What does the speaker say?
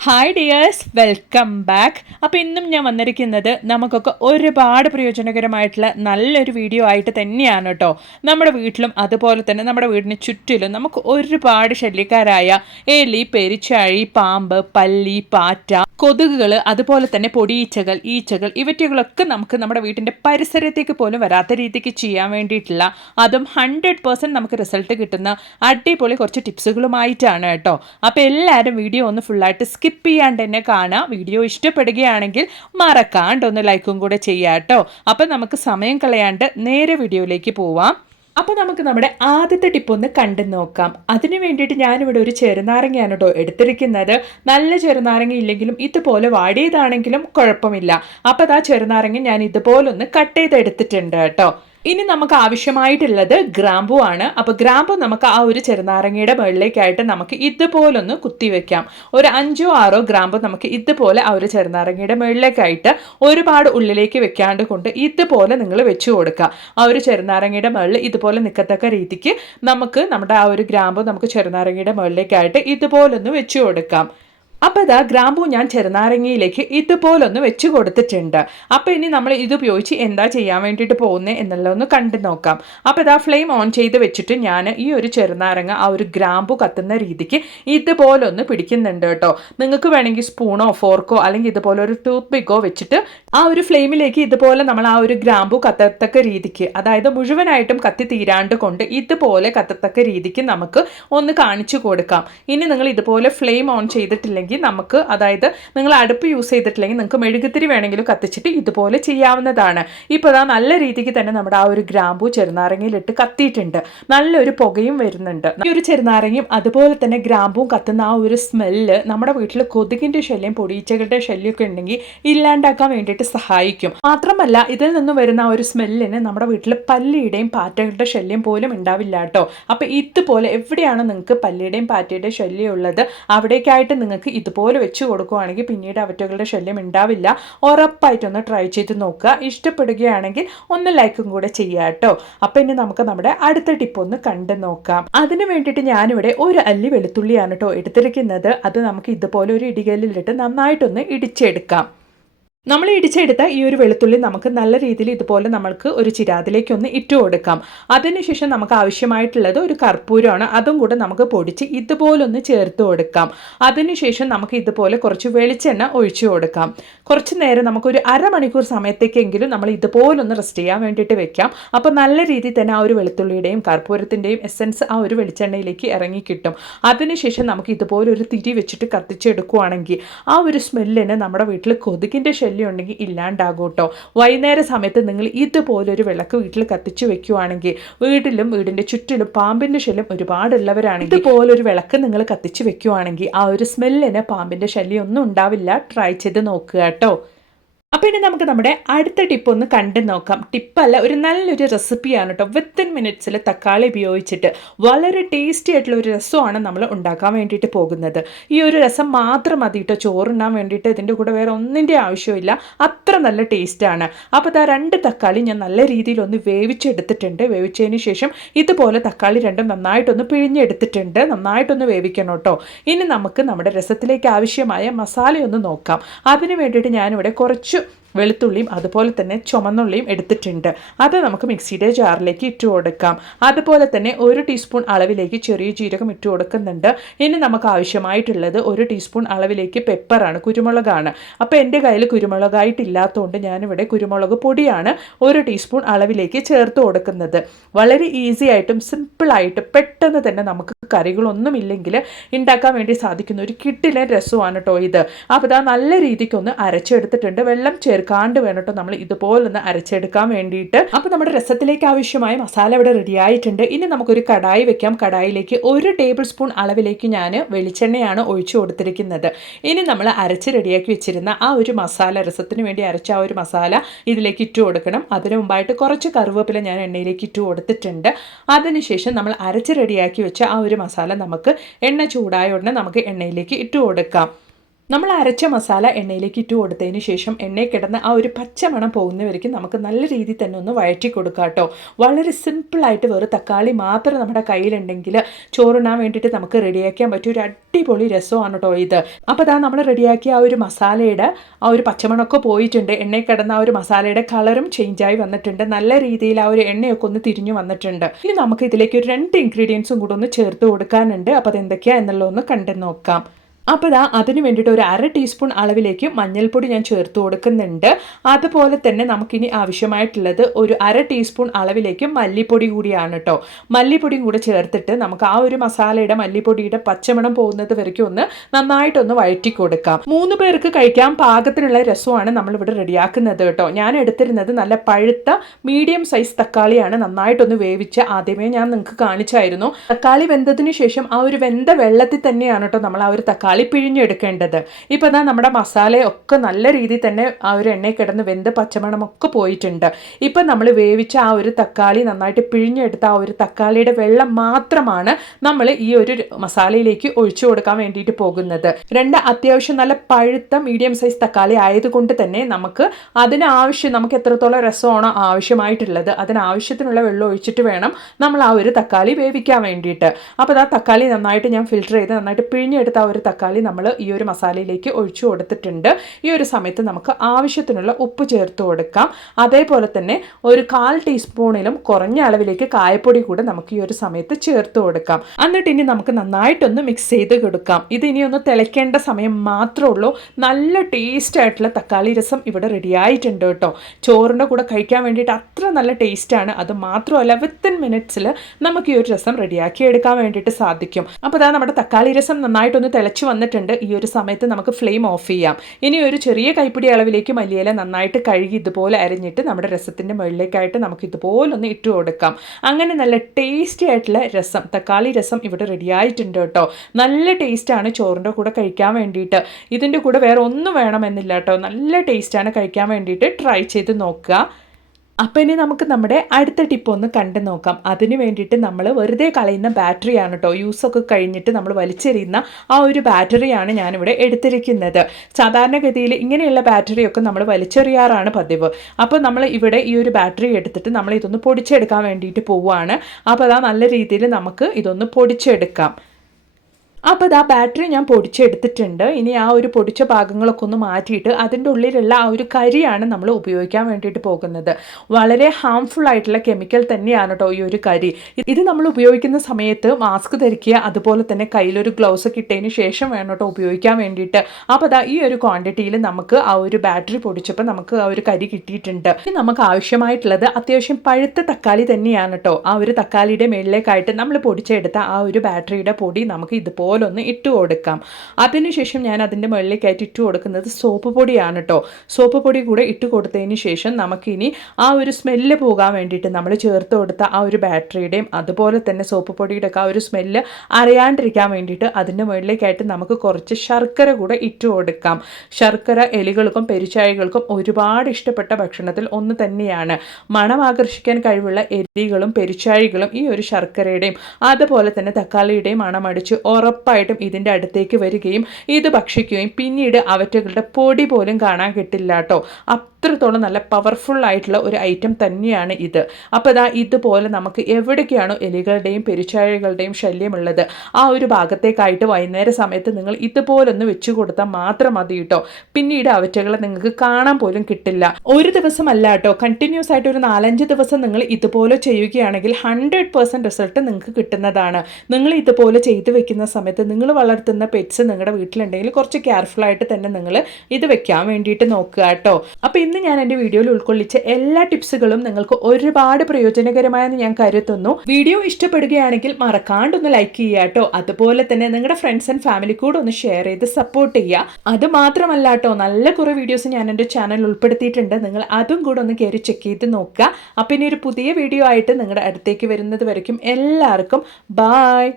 Hi dears welcome back അപ്പോൾ ഇന്നും ഞാൻ വന്നിരിക്കുന്നത് നമുക്കൊക്കെ ഒരുപാട് പ്രയോജനകരമായിട്ടുള്ള നല്ലൊരു വീഡിയോ ആയിട്ട് തന്നെയാണ് കേട്ടോ. നമ്മുടെ വീട്ടിലും അതുപോലെ തന്നെ നമ്മുടെ വീടിന് ചുറ്റിലും നമുക്ക് ഒരുപാട് ശല്യക്കാരായ എലി പെരിച്ചാഴി പാമ്പ് പല്ലി പാറ്റ കൊതുകുകൾ അതുപോലെ തന്നെ പൊടിയീച്ചകൾ ഈച്ചകൾ ഇവറ്റകളൊക്കെ നമുക്ക് നമ്മുടെ വീട്ടിന്റെ പരിസരത്തേക്ക് പോലും വരാത്ത രീതിക്ക് ചെയ്യാൻ വേണ്ടിയിട്ടുള്ള അതും ഹൺഡ്രഡ് പേഴ്സന്റ് നമുക്ക് റിസൾട്ട് കിട്ടുന്ന അടിപൊളി കുറച്ച് ടിപ്സുകളുമായിട്ടാണ് കേട്ടോ. അപ്പോൾ എല്ലാവരും വീഡിയോ ഒന്ന് ഫുള്ളായിട്ട് സ്കിപ്പ് ചെയ്യാണ്ട് തന്നെ കാണാം. വീഡിയോ ഇഷ്ടപ്പെടുകയാണെങ്കിൽ മറക്കാണ്ട് ഒന്ന് ലൈക്കും കൂടെ ചെയ്യാം കേട്ടോ അപ്പം നമുക്ക് സമയം കളയാണ്ട് നേരെ വീഡിയോയിലേക്ക് പോവാം. അപ്പോൾ നമുക്ക് നമ്മുടെ ആദ്യത്തെ ടിപ്പ് ഒന്ന് കണ്ടു നോക്കാം. അതിന് വേണ്ടിയിട്ട് ഞാനിവിടെ ഒരു ചെറുനാരങ്ങയാണ് കേട്ടോ എടുത്തിരിക്കുന്നത്. നല്ല ചെറുനാരങ്ങ ഇല്ലെങ്കിലും ഇതുപോലെ വാടിയതാണെങ്കിലും കുഴപ്പമില്ല. അപ്പോൾ ആ ചെറുനാരങ്ങ ഞാൻ ഇതുപോലൊന്ന് കട്ട് ചെയ്തെടുത്തിട്ടുണ്ട് കേട്ടോ ഇനി നമുക്ക് ആവശ്യമായിട്ടുള്ളത് ഗ്രാമ്പു ആണ്. അപ്പോൾ ഗ്രാമ്പു നമുക്ക് ആ ഒരു ചെറുനാരങ്ങയുടെ മുകളിലേക്കായിട്ട് നമുക്ക് ഇതുപോലൊന്ന് കുത്തിവെക്കാം. ഒരു അഞ്ചോ ആറോ ഗ്രാമ്പു നമുക്ക് ഇതുപോലെ ആ ഒരു ചെറുനാരങ്ങയുടെ മുകളിലേക്കായിട്ട് ഒരുപാട് ഉള്ളിലേക്ക് വെക്കാണ്ട് കൊണ്ട് ഇതുപോലെ നിങ്ങൾ വെച്ചു കൊടുക്കുക. ആ ഒരു ചെറുനാരങ്ങയുടെ മുകളിൽ ഇതുപോലെ നിൽക്കത്തക്ക രീതിക്ക് നമുക്ക് നമ്മുടെ ആ ഒരു ഗ്രാമ്പു നമുക്ക് ചെറുനാരങ്ങയുടെ മുകളിലേക്കായിട്ട് ഇതുപോലൊന്ന് വെച്ചു കൊടുക്കാം. അപ്പോൾ ഇതാ ഗ്രാമ്പൂ ഞാൻ ചെറുനാരങ്ങയിലേക്ക് ഇതുപോലൊന്ന് വെച്ച് കൊടുത്തിട്ടുണ്ട്. അപ്പോൾ ഇനി നമ്മൾ ഇത് ഉപയോഗിച്ച് എന്താ ചെയ്യാൻ വേണ്ടിയിട്ട് പോകുന്നത് എന്നുള്ളതൊന്ന് കണ്ടു നോക്കാം. അപ്പോൾ ഇതാ ഫ്ലെയിം ഓൺ ചെയ്ത് വെച്ചിട്ട് ഞാൻ ഈ ഒരു ചെറുനാരങ്ങ ആ ഒരു ഗ്രാമ്പു കത്തുന്ന രീതിക്ക് ഇതുപോലൊന്ന് പിടിക്കുന്നുണ്ട് കേട്ടോ. നിങ്ങൾക്ക് വേണമെങ്കിൽ സ്പൂണോ ഫോർക്കോ അല്ലെങ്കിൽ ഇതുപോലെ ഒരു ടൂത്ത് പിക്കോ വെച്ചിട്ട് ആ ഒരു ഫ്ലെയിമിലേക്ക് ഇതുപോലെ നമ്മൾ ആ ഒരു ഗ്രാമ്പു കത്തത്തക്ക രീതിക്ക് അതായത് മുഴുവനായിട്ടും കത്തി തീരാണ്ട് കൊണ്ട് ഇതുപോലെ കത്തത്തക്ക രീതിക്ക് നമുക്ക് ഒന്ന് കാണിച്ചു കൊടുക്കാം. ഇനി നിങ്ങൾ ഇതുപോലെ ഫ്ലെയിം ഓൺ ചെയ്തിട്ടില്ലെങ്കിൽ വേണമെങ്കിൽ നമുക്ക് അതായത് നിങ്ങൾ അടുപ്പ് യൂസ് ചെയ്തിട്ടില്ലെങ്കിൽ നിങ്ങൾക്ക് മെഴുകുതിരി വേണമെങ്കിലും കത്തിച്ചിട്ട് ഇതുപോലെ ചെയ്യാവുന്നതാണ്. ഇപ്പോൾ അതാ നല്ല രീതിക്ക് തന്നെ നമ്മുടെ ആ ഒരു ഗ്രാമ്പു ചെറുനാരങ്ങയിലിട്ട് കത്തിയിട്ടുണ്ട്. നല്ലൊരു പുകയും വരുന്നുണ്ട്. ഈ ഒരു ചെറുനാരങ്ങയും അതുപോലെ തന്നെ ഗ്രാമ്പും കത്തുന്ന ആ ഒരു സ്മെല്ല് നമ്മുടെ വീട്ടിൽ കൊതുകിന്റെ ശല്യം പൊടിയച്ചകളുടെ ശല്യമൊക്കെ ഉണ്ടെങ്കിൽ ഇല്ലാണ്ടാക്കാൻ വേണ്ടിയിട്ട് സഹായിക്കും. മാത്രമല്ല ഇതിൽ നിന്ന് വരുന്ന ആ ഒരു സ്മെല്ലിന് നമ്മുടെ വീട്ടിൽ പല്ലിയുടെയും പാറ്റകളുടെ ശല്യം പോലും ഉണ്ടാവില്ല കേട്ടോ. അപ്പോൾ ഇതുപോലെ എവിടെയാണ് നിങ്ങൾക്ക് പല്ലിയുടെയും പാറ്റയുടെയും ശല്യം ഉള്ളത്? അവിടേക്കായിട്ട് നിങ്ങൾക്ക് ഇതുപോലെ വെച്ച് കൊടുക്കുകയാണെങ്കിൽ പിന്നീട് അവറ്റകളുടെ ശല്യം ഉണ്ടാവില്ല. ഉറപ്പായിട്ടൊന്ന് ട്രൈ ചെയ്ത് നോക്കുക. ഇഷ്ടപ്പെടുകയാണെങ്കിൽ ഒന്ന് ലൈക്കും കൂടെ ചെയ്യുക കേട്ടോ. അപ്പം ഇനി നമുക്ക് നമ്മുടെ അടുത്ത ടിപ്പ് ഒന്ന് കണ്ടു നോക്കാം. അതിന് വേണ്ടിയിട്ട് ഞാനിവിടെ ഒരു അല്ലി വെളുത്തുള്ളിയാണ് കേട്ടോ എടുത്തിരിക്കുന്നത്. അത് നമുക്ക് ഇതുപോലെ ഒരു ഇടികല്ലിലിട്ട് നന്നായിട്ടൊന്ന് ഇടിച്ചെടുക്കാം. നമ്മൾ ഇടിച്ചെടുത്ത ഈ ഒരു വെളുത്തുള്ളി നമുക്ക് നല്ല രീതിയിൽ ഇതുപോലെ നമ്മൾക്ക് ഒരു ചിരാതിലേക്ക് ഒന്ന് ഇട്ട് കൊടുക്കാം. അതിനുശേഷം നമുക്ക് ആവശ്യമായിട്ടുള്ളത് ഒരു കർപ്പൂരമാണ്. അതും കൂടെ നമുക്ക് പൊടിച്ച് ഇതുപോലൊന്ന് ചേർത്ത് കൊടുക്കാം. അതിനുശേഷം നമുക്ക് ഇതുപോലെ കുറച്ച് വെളിച്ചെണ്ണ ഒഴിച്ചു കൊടുക്കാം. കുറച്ച് നേരം നമുക്കൊരു അരമണിക്കൂർ സമയത്തേക്കെങ്കിലും നമ്മൾ ഇതുപോലൊന്ന് റെസ്റ്റ് ചെയ്യാൻ വേണ്ടിയിട്ട് വെക്കാം. അപ്പോൾ നല്ല രീതിയിൽ തന്നെ ആ ഒരു വെളുത്തുള്ളിയുടെയും കർപ്പൂരത്തിന്റെയും എസൻസ് ആ ഒരു വെളിച്ചെണ്ണയിലേക്ക് ഇറങ്ങി കിട്ടും. അതിനുശേഷം നമുക്ക് ഇതുപോലെ ഒരു തിരി വെച്ചിട്ട് കത്തിച്ചെടുക്കുവാണെങ്കിൽ ആ ഒരു സ്മെല്ലിന് നമ്മുടെ വീട്ടിൽ കൊതുകിന്റെ ശല്യം ഉണ്ടെങ്കിൽ ഇല്ലാണ്ടാകും കേട്ടോ വൈകുന്നേര സമയത്ത് നിങ്ങൾ ഇതുപോലൊരു വിളക്ക് വീട്ടിൽ കത്തിച്ചു വെക്കുവാണെങ്കിൽ വീട്ടിലും വീടിന്റെ ചുറ്റിലും പാമ്പിന്റെ ശല്യം ഒരുപാടുള്ളവരാണെങ്കിൽ ഇതുപോലൊരു വിളക്ക് നിങ്ങൾ കത്തിച്ചു വെക്കുവാണെങ്കിൽ ആ ഒരു സ്മെല്ലിന് പാമ്പിന്റെ ശല്യം ഒന്നും ഉണ്ടാവില്ല. ട്രൈ ചെയ്ത് നോക്കുക കേട്ടോ. അപ്പോൾ ഇനി നമുക്ക് നമ്മുടെ അടുത്ത ടിപ്പ് ഒന്ന് കണ്ടു നോക്കാം. ടിപ്പല്ല ഒരു നല്ലൊരു റെസിപ്പിയാണ് കേട്ടോ വിത്തിൻ മിനിറ്റ്സിൽ തക്കാളി ഉപയോഗിച്ചിട്ട് വളരെ ടേസ്റ്റി ആയിട്ടുള്ള ഒരു രസമാണ് നമ്മൾ ഉണ്ടാക്കാൻ വേണ്ടിയിട്ട് പോകുന്നത്. ഈ ഒരു രസം മാത്രം മതി കേട്ടോ ചോറുണ്ണാൻ വേണ്ടിയിട്ട് ഇതിന്റെ കൂടെ വേറെ ഒന്നിന്റെ ആവശ്യമില്ല അത്ര നല്ല ടേസ്റ്റാണ് അപ്പോൾ ഇതാ രണ്ട് തക്കാളി ഞാൻ നല്ല രീതിയിൽ ഒന്ന് വേവിച്ചെടുത്തിട്ടുണ്ട്. വേവിച്ചതിന് ശേഷം ഇതുപോലെ തക്കാളി രണ്ടും നന്നായിട്ടൊന്ന് പിഴിഞ്ഞെടുത്തിട്ടുണ്ട്. നന്നായിട്ടൊന്ന് വേവിക്കണം കേട്ടോ ഇനി നമുക്ക് നമ്മുടെ രസത്തിലേക്ക് ആവശ്യമായ മസാലയൊന്ന് നോക്കാം. അതിന് വേണ്ടിയിട്ട് ഞാനിവിടെ കുറച്ച് വെളുത്തുള്ളിയും അതുപോലെ തന്നെ ചുമന്നുള്ളിയും എടുത്തിട്ടുണ്ട്. അത് നമുക്ക് മിക്സിയുടെ ജാറിലേക്ക് ഇട്ട് കൊടുക്കാം. അതുപോലെ തന്നെ ഒരു ടീസ്പൂൺ അളവിലേക്ക് ചെറിയ ജീരകം ഇട്ട് കൊടുക്കുന്നുണ്ട്. ഇനി നമുക്ക് ആവശ്യമായിട്ടുള്ളത് ഒരു ടീസ്പൂൺ അളവിലേക്ക് പെപ്പറാണ് കുരുമുളകാണ്. അപ്പോൾ എന്റെ കയ്യിൽ കുരുമുളകായിട്ടില്ലാത്തതുകൊണ്ട് ഞാനിവിടെ കുരുമുളക് പൊടിയാണ് ഒരു ടീസ്പൂൺ അളവിലേക്ക് ചേർത്ത് കൊടുക്കുന്നത്. വളരെ ഈസി ആയിട്ടും സിമ്പിളായിട്ട് പെട്ടെന്ന് തന്നെ നമുക്ക് കറികളൊന്നുമില്ലെങ്കിൽ ഉണ്ടാക്കാൻ വേണ്ടി സാധിക്കുന്ന ഒരു കിട്ടിലെ രസമാണ് കേട്ടോ ഇത്. അപ്പോൾ നല്ല രീതിക്കൊന്ന് അരച്ചെടുത്തിട്ടുണ്ട്. വെള്ളം ചേർക്കാണ്ട് വേണം നമ്മൾ ഇതുപോലെ ഒന്ന് അരച്ചെടുക്കാൻ വേണ്ടിയിട്ട്. അപ്പോൾ നമ്മുടെ രസത്തിലേക്ക് ആവശ്യമായ മസാല ഇവിടെ റെഡി ആയിട്ടുണ്ട്. ഇനി നമുക്കൊരു കടായി വെക്കാം. കടായിലേക്ക് ഒരു ടേബിൾ സ്പൂൺ അളവിലേക്ക് ഞാൻ വെളിച്ചെണ്ണയാണ് ഒഴിച്ചു കൊടുത്തിരിക്കുന്നത്. ഇനി നമ്മൾ അരച്ച് റെഡിയാക്കി വെച്ചിരുന്ന ആ ഒരു മസാല രസത്തിന് വേണ്ടി അരച്ച ആ ഒരു മസാല ഇതിലേക്ക് ഇട്ട് കൊടുക്കണം. അതിനു മുമ്പായിട്ട് കുറച്ച് കറുവേപ്പില ഞാൻ എണ്ണയിലേക്ക് ഇട്ട് കൊടുത്തിട്ടുണ്ട്. അതിനുശേഷം നമ്മൾ അരച്ച് റെഡിയാക്കി വെച്ച ആ ഒരു മസാല നമുക്ക് എണ്ണ ചൂടായ ഉടനെ നമുക്ക് എണ്ണയിലേക്ക് ഇട്ടു കൊടുക്കാം. നമ്മൾ അരച്ച മസാല എണ്ണയിലേക്ക് ഇട്ട് കൊടുത്തതിന് ശേഷം എണ്ണയിൽ കിടന്ന് ആ ഒരു പച്ചമണം പോകുന്നവരേക്കും നമുക്ക് നല്ല രീതിയിൽ തന്നെ ഒന്ന് വഴറ്റി കൊടുക്കാം കേട്ടോ. വളരെ സിമ്പിളായിട്ട് വെറും തക്കാളി മാത്രം നമ്മുടെ കയ്യിലുണ്ടെങ്കിൽ ചോറിനാൻ വേണ്ടിയിട്ട് നമുക്ക് റെഡിയാക്കാൻ പറ്റിയ ഒരു അടിപൊളി രസമാണ് കേട്ടോ ഇത്. അപ്പോൾ അതാ നമ്മൾ റെഡിയാക്കിയ ആ ഒരു മസാലയുടെ ആ ഒരു പച്ചമണമൊക്കെ പോയിട്ടുണ്ട്. എണ്ണയിൽ കിടന്ന ആ ഒരു മസാലയുടെ കളറും ചേഞ്ചായി വന്നിട്ടുണ്ട്. നല്ല രീതിയിൽ ആ ഒരു എണ്ണയൊക്കെ ഒന്ന് തിരിഞ്ഞു വന്നിട്ടുണ്ട്. ഇനി നമുക്ക് ഇതിലേക്ക് ഒരു രണ്ട് ഇൻഗ്രീഡിയൻസും കൂടെ ഒന്ന് ചേർത്ത് കൊടുക്കാനുണ്ട്. അപ്പോൾ അത് എന്തൊക്കെയാണ് എന്നുള്ളതൊന്ന് കണ്ടു നോക്കാം. അപ്പോൾ ഇതാ അതിന് വേണ്ടിയിട്ട് ഒരു അര ടീസ്പൂൺ അളവിലേക്ക് മഞ്ഞൾപ്പൊടി ഞാൻ ചേർത്ത് കൊടുക്കുന്നുണ്ട്. അതുപോലെ തന്നെ നമുക്കിനി ആവശ്യമായിട്ടുള്ളത് ഒരു അര ടീസ്പൂൺ അളവിലേക്ക് മല്ലിപ്പൊടി കൂടിയാണ് കേട്ടോ മല്ലിപ്പൊടിയും കൂടെ ചേർത്തിട്ട് നമുക്ക് ആ ഒരു മസാലയുടെ മല്ലിപ്പൊടിയുടെ പച്ചമണം പോകുന്നത് വരയ്ക്കും ഒന്ന് നന്നായിട്ടൊന്ന് വഴറ്റി കൊടുക്കാം. മൂന്ന് പേർക്ക് കഴിക്കാൻ പാകത്തിനുള്ള രസമാണ് നമ്മളിവിടെ റെഡിയാക്കുന്നത് കേട്ടോ ഞാൻ എടുത്തിരുന്നത് നല്ല പഴുത്ത മീഡിയം സൈസ് തക്കാളിയാണ്. നന്നായിട്ടൊന്ന് വേവിച്ച് ആദ്യമേ ഞാൻ നിങ്ങൾക്ക് കാണിച്ചായിരുന്നു. തക്കാളി വെന്തതിന് ശേഷം ആ ഒരു വെന്ത വെള്ളത്തിൽ തന്നെയാണ് കേട്ടോ നമ്മൾ ആ ഒരു തക്കാളി പിഴിഞ്ഞെടുക്കേണ്ടത് ഇപ്പോൾ നമ്മുടെ മസാലയൊക്കെ നല്ല രീതിയിൽ തന്നെ ആ ഒരു എണ്ണയിൽ കിടന്ന് വെന്ത് പച്ചമണമൊക്കെ പോയിട്ടുണ്ട്. ഇപ്പം നമ്മൾ വേവിച്ച ആ ഒരു തക്കാളി നന്നായിട്ട് പിഴിഞ്ഞെടുത്ത ആ ഒരു തക്കാളിയുടെ വെള്ളം മാത്രമാണ് നമ്മൾ ഈ ഒരു മസാലയിലേക്ക് ഒഴിച്ചു കൊടുക്കാൻ വേണ്ടിയിട്ട് പോകുന്നത്. രണ്ട് അത്യാവശ്യം നല്ല പഴുത്ത മീഡിയം സൈസ് തക്കാളി ആയതുകൊണ്ട് തന്നെ നമുക്ക് അതിനാവശ്യം നമുക്ക് എത്രത്തോളം രസമാണോ ആവശ്യമായിട്ടുള്ളത് അതിനാവശ്യത്തിനുള്ള വെള്ളം ഒഴിച്ചിട്ട് വേണം നമ്മൾ ആ ഒരു തക്കാളി വേവിക്കാൻ വേണ്ടിയിട്ട്. അപ്പോൾ ആ തക്കാളി നന്നായിട്ട് ഞാൻ ഫിൽറ്റർ ചെയ്ത് നന്നായിട്ട് പിഴിഞ്ഞെടുത്ത ആ ഒരു തക്കാളി നമ്മൾ ഈ ഒരു മസാലയിലേക്ക് ഒഴിച്ചു കൊടുത്തിട്ടുണ്ട്. ഈ ഒരു സമയത്ത് നമുക്ക് ആവശ്യത്തിനുള്ള ഉപ്പ് ചേർത്ത് കൊടുക്കാം. അതേപോലെ തന്നെ ഒരു കാൽ ടീസ്പൂണിലും കുറഞ്ഞ അളവിലേക്ക് കായപ്പൊടി കൂടെ നമുക്ക് ഈ ഒരു സമയത്ത് ചേർത്ത് കൊടുക്കാം. എന്നിട്ട് ഇനി നമുക്ക് നന്നായിട്ടൊന്ന് മിക്സ് ചെയ്ത് കൊടുക്കാം. ഇത് ഇനി ഒന്ന് തിളയ്ക്കേണ്ട സമയം മാത്രമേ ഉള്ളൂ. നല്ല ടേസ്റ്റ് ആയിട്ടുള്ള തക്കാളി രസം ഇവിടെ റെഡി ആയിട്ടുണ്ട് കേട്ടോ. ചോറിന്റെ കൂടെ കഴിക്കാൻ വേണ്ടിയിട്ട് അത്ര നല്ല ടേസ്റ്റാണ് അത് മാത്രമല്ല വിത്തിൻ മിനിറ്റ്സിൽ നമുക്ക് ഈ ഒരു രസം റെഡിയാക്കി എടുക്കാൻ വേണ്ടിയിട്ട് സാധിക്കും. അപ്പോൾ അതാ നമ്മുടെ തക്കാളി രസം നന്നായിട്ടൊന്ന് തിളച്ച് വന്നിട്ടുണ്ട്. ഈ ഒരു സമയത്ത് നമുക്ക് ഫ്ലെയിം ഓഫ് ചെയ്യാം. ഇനി ഒരു ചെറിയ കൈപ്പിടി അളവിലേക്ക് മല്ലിയില നന്നായിട്ട് കഴുകി ഇതുപോലെ അരിഞ്ഞിട്ട് നമ്മുടെ രസത്തിന്റെ മുകളിലേക്കായിട്ട് നമുക്ക് ഇതുപോലൊന്ന് ഇട്ട് കൊടുക്കാം. അങ്ങനെ നല്ല ടേസ്റ്റി ആയിട്ടുള്ള രസം തക്കാളി രസം ഇവിടെ റെഡി ആയിട്ടുണ്ട് കേട്ടോ. നല്ല ടേസ്റ്റാണ് ചോറിന്റെ കൂടെ കഴിക്കാൻ വേണ്ടിയിട്ട്. ഇതിന്റെ കൂടെ വേറെ ഒന്നും വേണമെന്നില്ല കേട്ടോ. നല്ല ടേസ്റ്റാണ് കഴിക്കാൻ വേണ്ടിയിട്ട് ട്രൈ ചെയ്ത് നോക്കുക. അപ്പോൾ ഇനി നമുക്ക് നമ്മുടെ അടുത്ത ടിപ്പ് ഒന്ന് കണ്ടു നോക്കാം. അതിന് വേണ്ടിയിട്ട് നമ്മൾ വെറുതെ കളയുന്ന ബാറ്ററിയാണ് കേട്ടോ യൂസൊക്കെ കഴിഞ്ഞിട്ട് നമ്മൾ വലിച്ചെറിയുന്ന ആ ഒരു ബാറ്ററിയാണ് ഞാനിവിടെ എടുത്തിരിക്കുന്നത്. സാധാരണഗതിയിൽ ഇങ്ങനെയുള്ള ബാറ്ററിയൊക്കെ നമ്മൾ വലിച്ചെറിയാറാണ് പതിവ്. അപ്പോൾ നമ്മൾ ഇവിടെ ഈ ഒരു ബാറ്ററി എടുത്തിട്ട് നമ്മൾ ഇതൊന്ന് പൊടിച്ചെടുക്കാൻ വേണ്ടിയിട്ട് പോവുകയാണ് അപ്പോൾ അതാ നല്ല രീതിയിൽ നമുക്ക് ഇതൊന്ന് പൊടിച്ചെടുക്കാം. അപ്പോൾ ആ ബാറ്ററി ഞാൻ പൊടിച്ചെടുത്തിട്ടുണ്ട്. ഇനി ആ ഒരു പൊടിച്ച ഭാഗങ്ങളൊക്കെ ഒന്ന് മാറ്റിയിട്ട് അതിന്റെ ഉള്ളിലുള്ള ആ ഒരു കരിയാണ് നമ്മൾ ഉപയോഗിക്കാൻ വേണ്ടിയിട്ട് പോകുന്നത്. വളരെ ഹാംഫുൾ ആയിട്ടുള്ള കെമിക്കൽ തന്നെയാണ് കേട്ടോ ഈ ഒരു കരി. ഇത് നമ്മൾ ഉപയോഗിക്കുന്ന സമയത്ത് മാസ്ക് ധരിക്കുക അതുപോലെ തന്നെ കയ്യിലൊരു ഗ്ലൗസ് ഒക്കെ ഇട്ടതിന് ശേഷം വേണം കേട്ടോ ഉപയോഗിക്കാൻ വേണ്ടിയിട്ട്. അപ്പോൾ അതാ ഈ ഒരു ക്വാണ്ടിറ്റിയിൽ നമുക്ക് ആ ഒരു ബാറ്ററി പൊടിച്ചപ്പോൾ നമുക്ക് ആ ഒരു കരി കിട്ടിയിട്ടുണ്ട്. ഇനി നമുക്ക് ആവശ്യമായിട്ടുള്ളത് അത്യാവശ്യം പഴുത്ത തക്കാളി തന്നെയാണ് കേട്ടോ ആ ഒരു തക്കാളിയുടെ മേളിലേക്കായിട്ട് നമ്മൾ പൊടിച്ചെടുത്ത ആ ഒരു ബാറ്ററിയുടെ പൊടി നമുക്ക് ഇതുപോലെ പോലെ ഒന്ന് ഇട്ട് കൊടുക്കാം. അതിനുശേഷം ഞാൻ അതിന്റെ മുകളിലേക്കായിട്ട് ഇട്ട് കൊടുക്കുന്നത് സോപ്പ് പൊടിയാണ് കേട്ടോ സോപ്പ് പൊടി കൂടെ ഇട്ട് കൊടുത്തതിന് ശേഷം നമുക്കിനി ആ ഒരു സ്മെല്ല് പോകാൻ വേണ്ടിയിട്ട് നമ്മൾ ചേർത്ത് കൊടുത്ത ആ ഒരു ബാറ്ററിയുടെയും അതുപോലെ തന്നെ സോപ്പ് പൊടിയുടെ ഒക്കെ ആ ഒരു സ്മെല്ല് അറിയാണ്ടിരിക്കാൻ വേണ്ടിയിട്ട് അതിന്റെ മുകളിലേക്കായിട്ട് നമുക്ക് കുറച്ച് ശർക്കര കൂടെ ഇട്ട് കൊടുക്കാം. ശർക്കര എലികൾക്കും പെരിച്ചാഴികൾക്കും ഒരുപാട് ഇഷ്ടപ്പെട്ട ഭക്ഷണത്തിൽ ഒന്ന് തന്നെയാണ്. മണം ആകർഷിക്കാൻ കഴിവുള്ള എലികളും പെരിച്ചാഴികളും ഈ ഒരു ശർക്കരയുടെയും അതുപോലെ തന്നെ തക്കാളിയുടെയും മണമടിച്ച് ഉറപ്പ് ഉറപ്പായിട്ടും ഇതിന്റെ അടുത്തേക്ക് വരികയും ഇത് ഭക്ഷിക്കുകയും പിന്നീട് അവറ്റകളുടെ പൊടി പോലും കാണാൻ കിട്ടില്ല കേട്ടോ. അത്രത്തോളം നല്ല പവർഫുൾ ആയിട്ടുള്ള ഒരു ഐറ്റം തന്നെയാണ് ഇത്. അപ്പോൾ ഇതാ ഇതുപോലെ നമുക്ക് എവിടേക്കാണോ എലികളുടെയും പെരുച്ചാഴികളുടെയും ശല്യമുള്ളത് ആ ഒരു ഭാഗത്തേക്കായിട്ട് വൈകുന്നേര സമയത്ത് നിങ്ങൾ ഇതുപോലൊന്ന് വെച്ചു കൊടുത്താൽ മാത്രം മതി കേട്ടോ. പിന്നീട് അവറ്റകളെ നിങ്ങൾക്ക് കാണാൻ പോലും കിട്ടില്ല. ഒരു ദിവസമല്ല കേട്ടോ കണ്ടിന്യൂസ് ആയിട്ട് ഒരു നാലഞ്ച് ദിവസം നിങ്ങൾ ഇതുപോലെ ചെയ്യുകയാണെങ്കിൽ ഹൺഡ്രഡ് പെർസെന്റ് റിസൾട്ട് നിങ്ങൾക്ക് കിട്ടുന്നതാണ്. നിങ്ങൾ ഇതുപോലെ ചെയ്തു വെക്കുന്ന സമയത്ത് നിങ്ങൾ വളർത്തുന്ന പെറ്റ്സ് നിങ്ങളുടെ വീട്ടിലുണ്ടെങ്കിൽ കുറച്ച് കെയർഫുൾ ആയിട്ട് തന്നെ നിങ്ങൾ ഇത് വെക്കാൻ വേണ്ടിയിട്ട് നോക്കുക കേട്ടോ. അപ്പോൾ ഇന്ന് ഞാൻ എന്റെ വീഡിയോയിൽ ഉൾക്കൊള്ളിച്ച എല്ലാ ടിപ്സുകളും നിങ്ങൾക്ക് ഒരുപാട് പ്രയോജനകരമായെന്ന് ഞാൻ കരുതുന്നു. വീഡിയോ ഇഷ്ടപ്പെടുകയാണെങ്കിൽ മറക്കാണ്ടൊന്ന് ലൈക്ക് ചെയ്യുക കേട്ടോ. അതുപോലെ തന്നെ നിങ്ങളുടെ ഫ്രണ്ട്സ് ആൻഡ് ഫാമിലി കൂടെ ഒന്ന് ഷെയർ ചെയ്ത് സപ്പോർട്ട് ചെയ്യുക. അത് മാത്രമല്ല കേട്ടോ നല്ല കുറേ വീഡിയോസ് ഞാൻ എന്റെ ചാനൽ ഉൾപ്പെടുത്തിയിട്ടുണ്ട്. നിങ്ങൾ അതും കൂടെ ഒന്ന് കയറി ചെക്ക് ചെയ്ത് നോക്കുക. അപ്പം ഇനി ഒരു പുതിയ വീഡിയോ ആയിട്ട് നിങ്ങളുടെ അടുത്തേക്ക് വരുന്നത് വരയ്ക്കും. എല്ലാവർക്കും ബായ്